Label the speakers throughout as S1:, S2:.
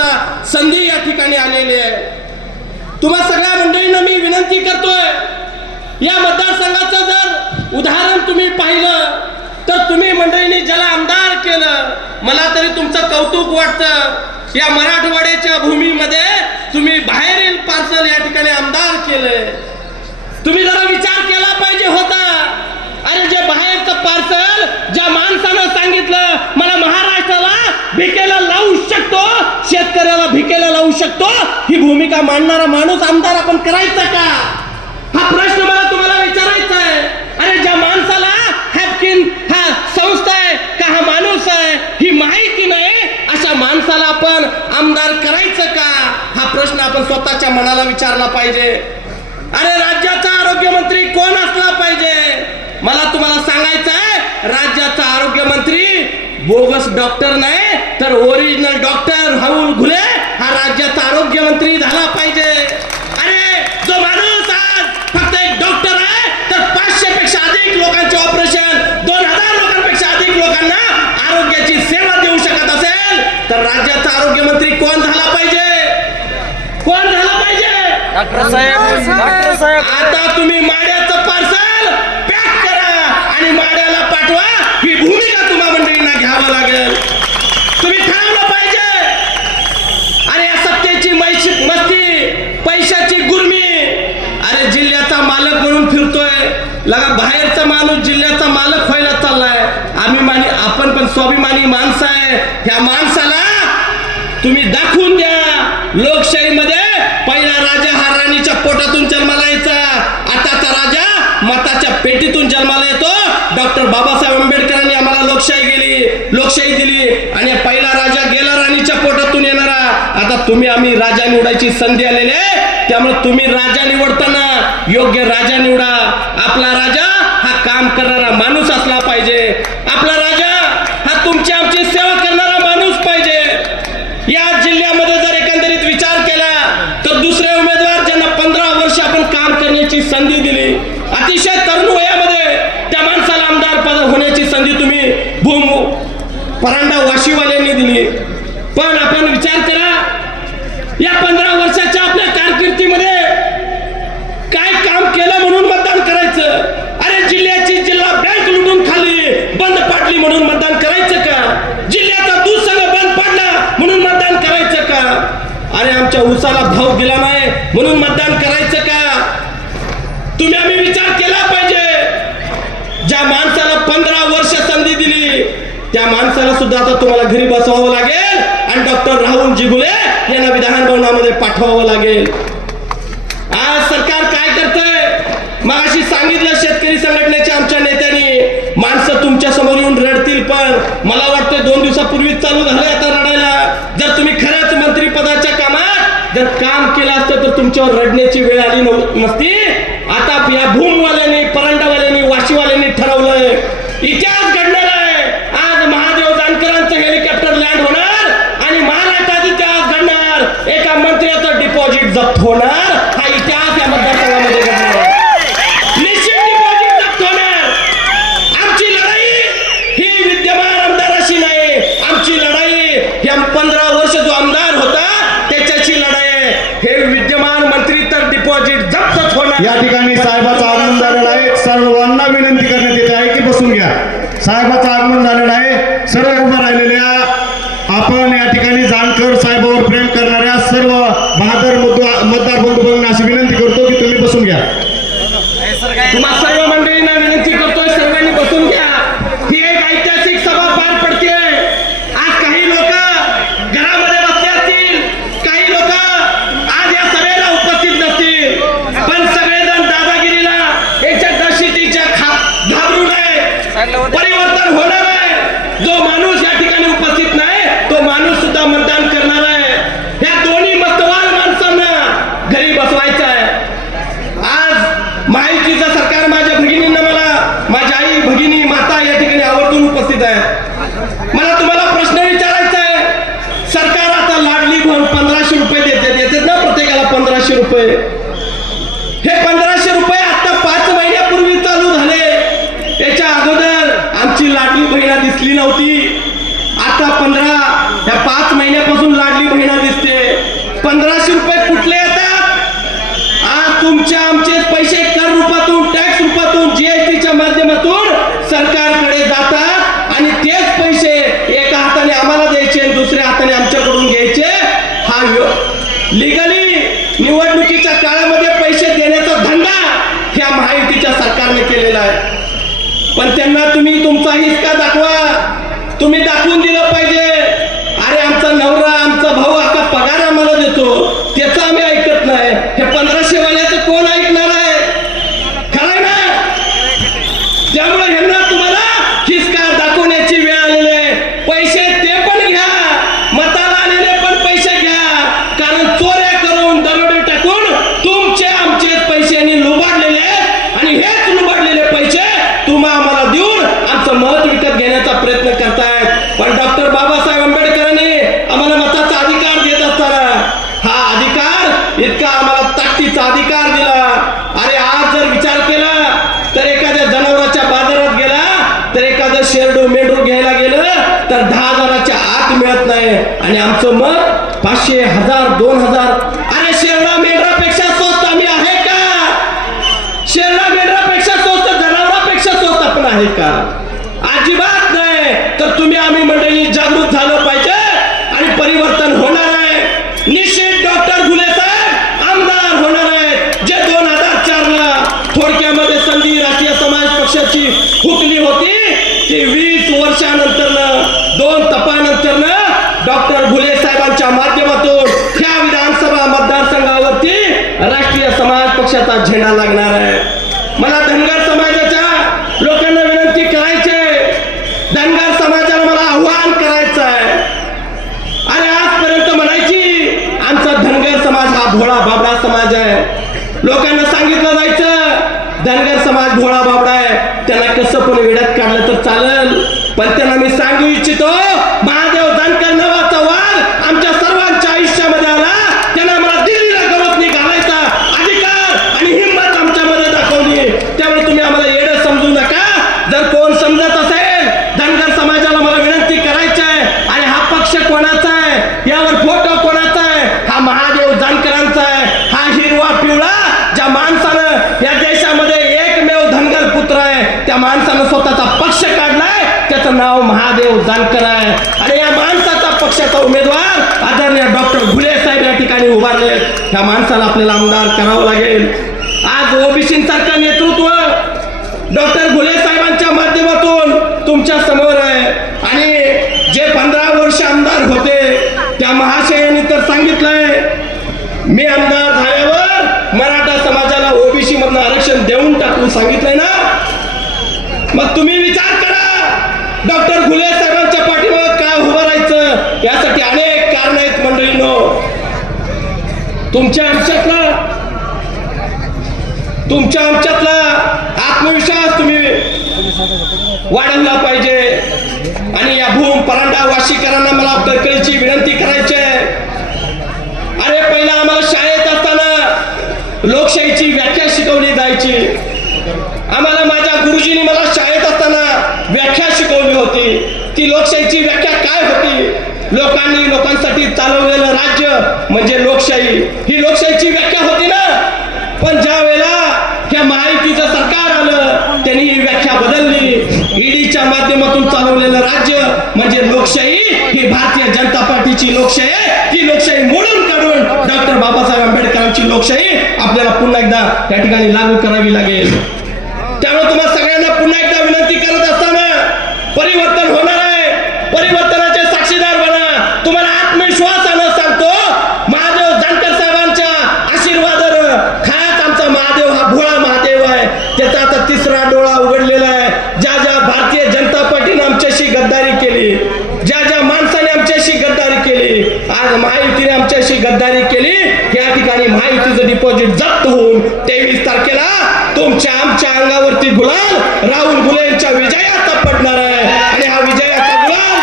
S1: करता संधी या ठिकाणी आलेली आहे. तुम्हा सगळ्या मंडळींना मी विनंती करतोय या मतदारसंघाचं जर उदाहरण तुम्ही पाहिलं तर तुम्ही मंडळींनी ज्याला आमदार केलं मला तरी तुमचं कौतुक वाटतं. या मराठवाड्याच्या भूमीमध्ये तुम्ही बाहेरील पार्सल या ठिकाणी आमदार केले. तुम्ही जरा विचार केला पाहिजे होता. अरे जे बाहेरचं पार्सल ज्या माणसानं सांगितलं मला महाराष्ट्राला भिकेला लावू शेतकऱ्याला भिकेला लावू शकतो? ही भूमिका मांडणारा माणूस आमदार आपण करायचा का? हा प्रश्न मला तुम्हाला विचारायचा आहे. अरे ज्या माणसाला हॅपकिन हा संस्था आहे का हा माणूस आहे ही माहिती नाही अशा माणसाला आपण आमदार करायचं का? हा प्रश्न आपण स्वतःच्या मनाला विचारला पाहिजे. अरे राज्याचा आरोग्य मंत्री कोण असला पाहिजे? मला तुम्हाला सांगायचं आहे राज्याचा आरोग्य मंत्री बोगस डॉक्टर नाही तर ओरिजिनल डॉक्टर राहुल घुले हा राज्याचा आरोग्य मंत्री झाला पाहिजे. अरे जो माणूस आज फक्त एक डॉक्टर आहे तर पाचशे पेक्षा अधिक लोकांचे ऑपरेशन दोन हजार लोकांपेक्षा अधिक लोकांना आरोग्याची सेवा देऊ शकत असेल तर राज्याचा आरोग्य मंत्री कोण झाला पाहिजे? कोण झाला पाहिजे?
S2: डॉक्टर साहेब डॉक्टर साहेब.
S1: आता तुम्ही माड्याचं पार्सल पॅक करा आणि माड्याला पाठवा ही घ्यावं लागेल. तुम्ही ठरवलं पाहिजे. अरे या सत्तेची मैशी मस्ती पैशाची गुरमी. अरे जिल्ह्याचा मालक म्हणून फिरतोय. लगा बाहेरचा माणूस जिल्ह्याचा मालक व्हायला चाललाय. आम्ही मानी आपण पण स्वाभिमानी माणसं आहे. ह्या माणसाला तुम्ही दाखवून द्या. लोकशाहीमध्ये पहिला राजा हा राणीच्या पोटातून जन्माला यायचा. आताचा राजा मताच्या पेटीतून जन्माला येतो. डॉक्टर बाबा आंबेडकरांनी आम्हाला लोकशाही गेली लोकशाही दिली आणि पहिला राजा गेला राणीच्या पोटातून येणारा आता तुम्ही आम्ही राजा निवडायची संधी आलेली आहे. त्यामुळे तुम्ही राजा निवडताना योग्य राजा निवडा. आपला राजा हा काम करणारा माणूस असला पाहिजे. आपला राजा हा तुमची आमची सेवा करणारा माणूस पाहिजे. या जिल्ह्यामध्ये जर एकंदरीत विचार केला तर दुसरे उमेदवार ज्यांना पंधरा वर्ष आपण काम करण्याची संधी दिली अतिशय तरुण वयामध्ये त्या माणसाला आमदार पद होण्याची संधी तुम्ही भूम परांडा वाशीवाल्यांनी दिली. पण आपण विचार करा या पंधरा वर्षाच्या आपल्या कारकिर्दीमध्ये काय काम केलं म्हणून मतदान करायचं अरे जिल्ह्याची जिल्हा बँक लुटून खाली बंद पाडली म्हणून मतदान करायचं का जिल्ह्याचा दूध संघ बंद पाडला म्हणून मतदान करायचं अरे आमच्या उसाला भाव दिला नाही म्हणून मतदान करायचं का? तुम्ही आम्ही विचार केला पाहिजे. ज्या माणसाला पंधरा वर्ष संधी दिली त्या माणसाला सुद्धा आता तुम्हाला घरी बसवावं लागेल आणि डॉक्टर राहुल जिगुले यांना विधान भवनामध्ये पाठवावं लागेल. आज सरकार काय करतंय? मगाशी सांगितलं शेतकरी संघटनेच्या आमच्या नेत्यांनी माणसं तुमच्यासमोर येऊन रडतील पण. मला वाटतं दोन दिवसापूर्वीच चालू झालं आता जर काम केलं असतं तर तुमच्यावर रडण्याची वेळ आली नसती? आता या भूमवाल्यांनी परांडावाल्यांनी वाशीवाल्यांनी ठरवलंय इतिहास घडणार आहे आज महादेव जानकरांचं हेलिकॉप्टर लँड होणार आणि महाराष्ट्रात इतिहास घडणार एका मंत्र्याचं डिपॉझिट जप्त होणार हा इतिहास या मतदारसंघामध्ये घडणार आहे. निश्चित डिपॉझिट जप्त होणार आमची लढाई ही विद्यमान आमदाराशी नाही आमची लढाई या पंधरा वर्ष जो आमदार होता त्याच्याशी लढाई आहे हे विद्यमान मंत्री तर डिपॉझिट जप्तच होणार
S3: या ठिकाणी साहेबाचं आगमन झालेलं आहे सर्वांना विनंती करण्यात येते आहे की बसून घ्या साहेबाचं आगमन झालेलं आहे सर्व उभं राहिलेल्या आपण या ठिकाणी जानकर साहेबावर प्रेम करणाऱ्या सर्व बहादर मतदार बंधू अशी विनंती करतो की तुम्ही बसून घ्या.
S1: सरकारकडे जातात आणि तेच पैसे एका हाताने आम्हाला द्यायचे आणि दुसऱ्या हाताने आमच्याकडून घ्यायचे हा लिगली निवडणुकीच्या काळामध्ये पैसे देण्याचा धंदा ह्या महायुतीच्या सरकारने केलेला आहे. पण त्यांना तुम्ही तुमचा हिसका दाखवा. आम्हाला अधिकार दिला. अरे आज जर विचार केला तर एखाद्या जनावराच्या बाजारात गेला तर एखादं शेरडू मेंढरू घ्यायला गेलं तर दहा हजाराच्या आत मिळत नाही. आणि आमचं मत पाचशे हजार दोन हजार. अरे शेरडा मेंढरापेक्षा स्वस्त आम्ही आहे का? शेरडा मेंढरापेक्षा स्वस्त जनावरापेक्षा स्वस्त आपण आहे का अजिबात नाही तर तुम्ही आम्ही मंडळी जागृत झालं पाहिजे आणि परिवर्तन होणार आहे निश्चित डॉक्टर घुले साहेब आमदार होणार आहेत जे दोन हजार चार ला थोडक्यामध्ये संधी राष्ट्रीय समाज पक्षाची हुकली होती ती वीस वर्षानंतर दोन तपानंतर डॉक्टर घुले साहेबांच्या माध्यमातून ह्या विधानसभा मतदारसंघावरती राष्ट्रीय समाज पक्षाचा झेंडा लागणार आहे. मला धनगर समाजाच्या लोकांना विनंती करायची आहे. धनगर समाजाला मला आव्हान करायचं आहे. आणि आजपर्यंत म्हणायची आमचा धनगर समाज हा भोळा बाबडा समाज आहे. लोकांना सांगितलं जायचं धनगर समाज भोळा बाबडा आहे. त्यांना कसं पण वेड्यात काढलं तर चालेल. पण त्यांना मी सांगू इच्छितो महादेव जानकर नावाचा वाघ आमच्या सर्वांच्या आयुष्यामध्ये आला त्यांना मला दिल्लीला गवतनी घालायचा अधिकार आणि हिंमत आमच्यामध्ये दाखवली त्यामुळे तुम्ही आम्हाला येडं समजू नका जर कोण समजत असेल धनगर समाजाला मला विनंती करायची आहे आणि हा पक्ष कोणाचा आहे यावर फोटो कोणाचा आहे हा महादेव जानकरांचा आहे हा हिरवा पिवळा ज्या माणसानं या देशामध्ये एकमेव धनगर पुत्र आहे त्या माणसानं स्वतःचा पक्ष काढलाय त्याचं नाव महादेव जानकर आहे. आणि या माणसाचा पक्षाचा उमेदवार आदरणीय डॉक्टर घुले साहेब या ठिकाणी उभारले त्या माणसाला आपल्याला आमदार करावं लागेल. आज ओबीसीसारखं नेतृत्व डॉक्टर घुले साहेबांच्या माध्यमातून तुमच्यासमोर आहे. आणि जे पंधरा वर्ष आमदार होते त्या महाशयांनी तर सांगितलंय मी आमदार झाल्यावर मराठा समाजाला ओबीसी मधनं आरक्षण देऊन टाकून सांगितलंय ना? मग तुम्ही विचार करा डॉक्टर घुले साहेबांच्या पाठीमागे काय उभं राहायचं यासाठी अनेक कारण आहेत मंडळीनो तुमच्या आमच्यातला तुमच्या आमच्यातला आत्मविश्वास तुम्ही वाढवला पाहिजे. आणि या भूम परांडा वाशीकरांना मला कळकळीची विनंती करायची आहे. अरे पहिला आम्हाला शाळेत असताना लोकशाहीची व्याख्या शिकवली जायची. आम्हाला माझ्या गुरुजींनी मला शाळेत असताना व्याख्या शिकवली होती. ती लोकशाहीची व्याख्या काय होती? लोकांनी लोकांसाठी चालवलेलं राज्य म्हणजे लोकशाही. ही लोकशाहीची व्याख्या होती ना? पण ज्या वेळेला ह्या महायुतीचं सरकार आलं त्यांनी ही व्याख्या बदलली. ईडीच्या माध्यमातून चालवलेलं राज्य म्हणजे लोकशाही. ही भारतीय जनता पार्टीची लोकशाही ही ती लोकशाही मोडून काढून डॉक्टर बाबासाहेब आंबेडकरांची लोकशाही आपल्याला पुन्हा एकदा त्या ठिकाणी लागू करावी लागेल त्यामुळे तुम्हाला सगळ्यांना पुन्हा एकदा विनंती करत असताना परिवर्तन होणार आहे परिवर्तनाचे साक्षीदार बना तुम्हाला आत्मविश्वासानं सांगतो महादेव जानकर साहेबांच्या आशीर्वादानं खायात आमचा महादेव हा भोळा महादेव आहे त्याचा आता तिसरा डोळा उघडलेला आहे ज्या ज्या भारतीय जनता पार्टीनं आमच्याशी गद्दारी केली ज्या ज्या माणसाने आमच्याशी गद्दारी केली आज महायुतीने आमच्याशी गद्दारी केली. या ठिकाणी महायुतीचं डिपॉझिट जप्त होऊन तेवीस तारखेला तुमच्या आमच्या अंगावरती गुलाल राहुल गुले यांच्या विजयाचा पडणार आहे. आणि हा विजयाचा गुलाल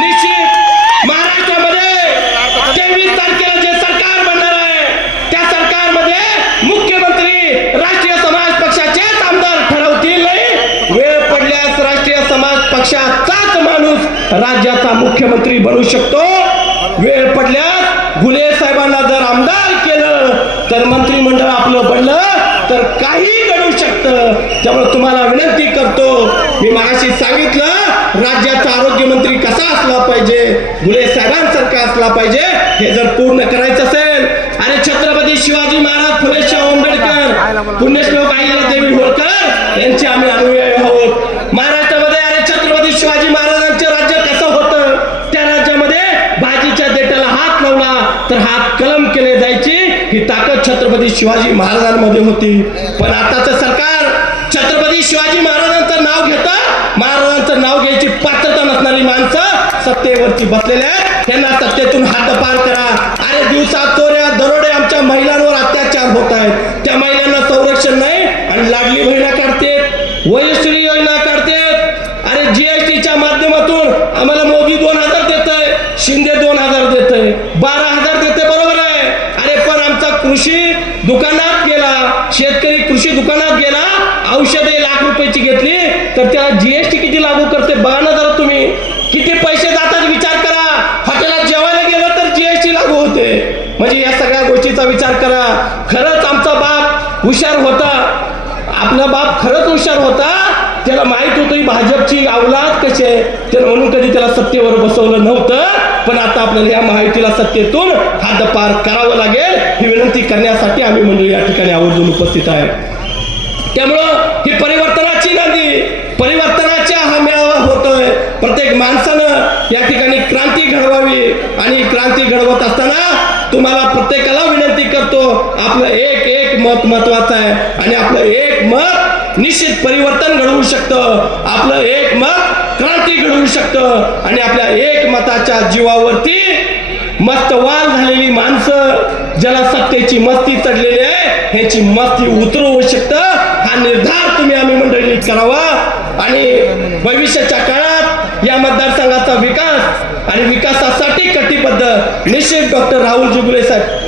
S1: निश्चित महाराष्ट्रामध्ये तेवीस तारखेला जे सरकार बनणार आहे त्या सरकारमध्ये मुख्यमंत्री राष्ट्रीय समाज पक्षाचेच आमदार ठरवतील. नाही वेळ पडल्यास राष्ट्रीय समाज पक्षाचाच माणूस राज्याचा मुख्यमंत्री बनू शकतो. वेळ पडल्यास घुले साहेबांना जर आमदार केलं तर मंत्रिमंडळ आपलं बनलं तर काही घडू शकतं. त्यामुळे तुम्हाला विनंती करतो मी मागाशी सांगितलं राज्याचा आरोग्य मंत्री कसा असला पाहिजे गुले साहेबांसारखा असला पाहिजे हे जर पूर्ण करायचं असेल अरे छत्रपती शिवाजी महाराज फुले शाहू आंबेडकर पुण्यश्लोक आईला देवी होळकर यांचे आम्ही अनुयायी आहोत महाराष्ट्रामध्ये अरे छत्रपती शिवाजी महाराजांचे राज्य कसं होतं त्या राज्यामध्ये भाजीच्या देठाला हात लावला तर हात कलम केले जायची ही ताकद छत्रपती शिवाजी महाराजांमध्ये होती. पण आताचं सरकार छत्रपती शिवाजी महाराजांचं नाव घेत महाराजांचं नाव घ्यायची पात्रता नसणारी माणसं सत्तेवरती बसलेल्या त्यांना सत्तेतून हातपार करा अरे दिवसात चोऱ्या दरोडे आमच्या महिलांवर अत्याचार होत आहेत त्या महिलांना संरक्षण नाही आणि लाडली बहिणा काढते वयश्री योजना काढते अरे जीएसटीच्या माध्यमातून आम्हाला मोदी दोन हजार देत शिंदे दोन हजार देत बारा हजार देते बरोबर आहे अरे पण आमचा कृषी दुकानात गेला शेतकरी कृषी दुकानात गेला औषधे लाख रुपयाची घेतली तर त्या जीएसटी किती लागू करते बघा ना जरा तुम्ही. किती पैसे जातात विचार करा. हॉटेलात जेवायला गेलं तर जीएसटी लागू होते. म्हणजे या सगळ्या गोष्टीचा विचार करा. खरंच आमचा बाप हुशार होता. आपला बाप खरंच हुशार होता. त्याला माहीत होतं ही भाजपची अवलाद कशी आहे. त्याला म्हणून कधी त्याला सत्तेवर बसवलं नव्हतं. पण आता आपल्याला या माहितीला सत्तेतून हद्दपार करावं लागेल ही विनंती करण्यासाठी आम्ही मंडळी या ठिकाणी आवर्जून उपस्थित आहे. त्यामुळं ही परिवर्तनाची नदी परिवर्तनाच्या हा मेळावा होतोय. प्रत्येक माणसानं या ठिकाणी क्रांती घडवावी आणि क्रांती घडवत असताना तुम्हाला प्रत्येकाला विनंती करतो आपलं एक एक मत महत्वाचं आहे आणि आपलं एक मत निश्चित परिवर्तन घडवू शकतं. आपलं एक मत क्रांती घडवू शकतं. आणि आपल्या एक मताच्या जीवावरती मस्तवान झालेली माणसं ज्याला सत्तेची मस्ती चढलेली आहे ह्याची मस्ती उतरवू शकतं. हा निर्धार तुम्ही आम्ही मंडळी करावा. आणि भविष्याच्या काळात या मतदारसंघाचा विकास आणि विकासासाठी कटिबद्ध निश्चित डॉक्टर राहुल जुगुले साहेब